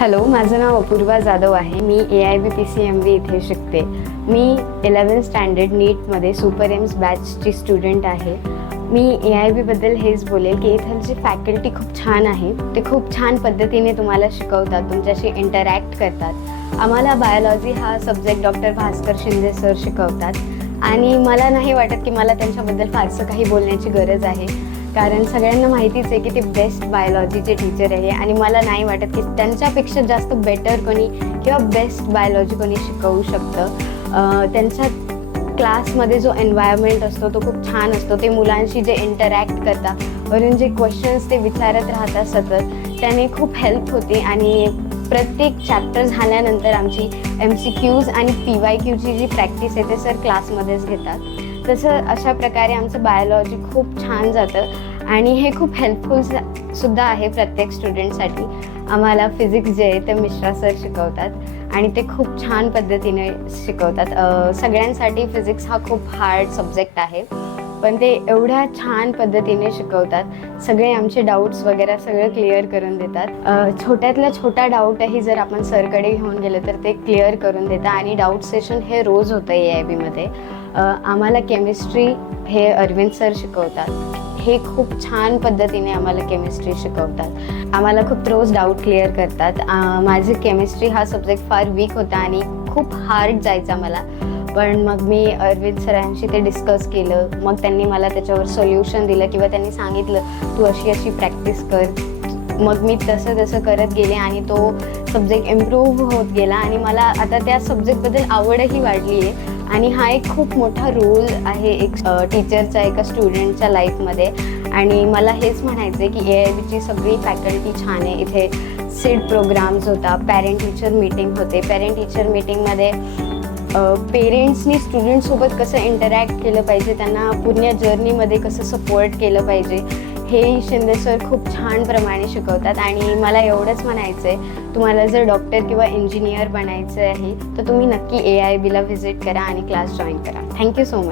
Hello, माझं नाव अपूर्वा जाधव आहे. मी AIB PCMB इथे शिकते. मी 11th स्टँडर्ड नीटमध्ये सुपर एम्स बॅचची स्टुडंट आहे. मी AIBबद्दल हेच बोलेल की इथलची फॅकल्टी खूप छान आहे. ते खूप छान पद्धतीने तुम्हाला शिकवतात, तुमच्याशी इंटरॅक्ट करतात. आम्हाला बायोलॉजी हा subject doctor Bhaskar Shinde sir शिकवतात आणि मला नाही वाटत की मला त्यांच्याबद्दल फारसं काही बोलण्याची गरज आहे, कारण सगळ्यांना माहितीच आहे की ते बेस्ट बायोलॉजीचे टीचर आहे आणि मला नाही वाटत की त्यांच्यापेक्षा जास्त बेटर कोणी किंवा बेस्ट बायोलॉजी कोणी शिकवू शकतं. त्यांच्या क्लासमध्ये जो एन्व्हायरमेंट असतो तो खूप छान असतो. ते मुलांशी जे इंटरॅक्ट करतात, वरून जे क्वेश्चन्स ते विचारत राहतात सतत, त्याने खूप हेल्प होते. आणि प्रत्येक चॅप्टर झाल्यानंतर आमची MCQs आणि PYQची जी प्रॅक्टिस आहे ते सर क्लासमध्येच घेतात. तसं अशा प्रकारे आमचं बायोलॉजी खूप छान जातं आणि हे खूप हेल्पफुल सुद्धा आहे प्रत्येक स्टुडंटसाठी. आम्हाला फिजिक्स जे आहे ते मिश्रा सर शिकवतात आणि ते खूप छान पद्धतीने शिकवतात. सगळ्यांसाठी फिजिक्स हा खूप हार्ड सब्जेक्ट आहे, पण ते एवढ्या छान पद्धतीने शिकवतात. सगळे आमचे डाऊट्स वगैरे सगळं क्लिअर करून देतात. छोट्यातला छोटा डाऊटही जर आपण सरकडे घेऊन गेलो तर ते क्लिअर करून देतात. आणि डाऊट सेशन हे रोज होतं AIBमध्ये. आम्हाला केमिस्ट्री हे अरविंद सर शिकवतात. हे खूप छान पद्धतीने आम्हाला केमिस्ट्री शिकवतात. आम्हाला खूप रोज डाऊट क्लिअर करतात. माझी केमिस्ट्री हा सब्जेक्ट फार वीक होता आणि खूप हार्ड जायचा मला, पण मग मी अरविंद सरांशी ते डिस्कस केलं. मग त्यांनी मला त्याच्यावर सोल्युशन दिलं किंवा त्यांनी सांगितलं तू अशी अशी प्रॅक्टिस कर. मग मी तसं करत गेले आणि तो सब्जेक्ट इम्प्रूव्ह होत गेला आणि मला आता त्या सब्जेक्टबद्दल आवडही वाढली आहे. आणि हा एक खूप मोठा रोल आहे एक टीचरचा एका स्टुडंटच्या लाईफमध्ये. आणि मला हेच म्हणायचं आहे की AIBची सगळी फॅकल्टी छान आहे. इथे सीड प्रोग्राम्स होता, पॅरेंट टीचर मीटिंग होते. पॅरेंट टीचर मीटिंगमध्ये पेरेंट्सनी स्टुडंटसोबत कसं इंटरॅक्ट केलं पाहिजे, त्यांना पूर्ण जर्नीमध्ये कसं सपोर्ट केलं पाहिजे, हे शिंदे सर खूप छान प्रमाणे शिकवतात. आणि मला एवढंच म्हणायचं आहे, तुम्हाला जर डॉक्टर किंवा इंजिनियर बनायचं आहे तर तुम्ही नक्की AIBला व्हिजिट करा आणि क्लास जॉईन करा. Thank you so much.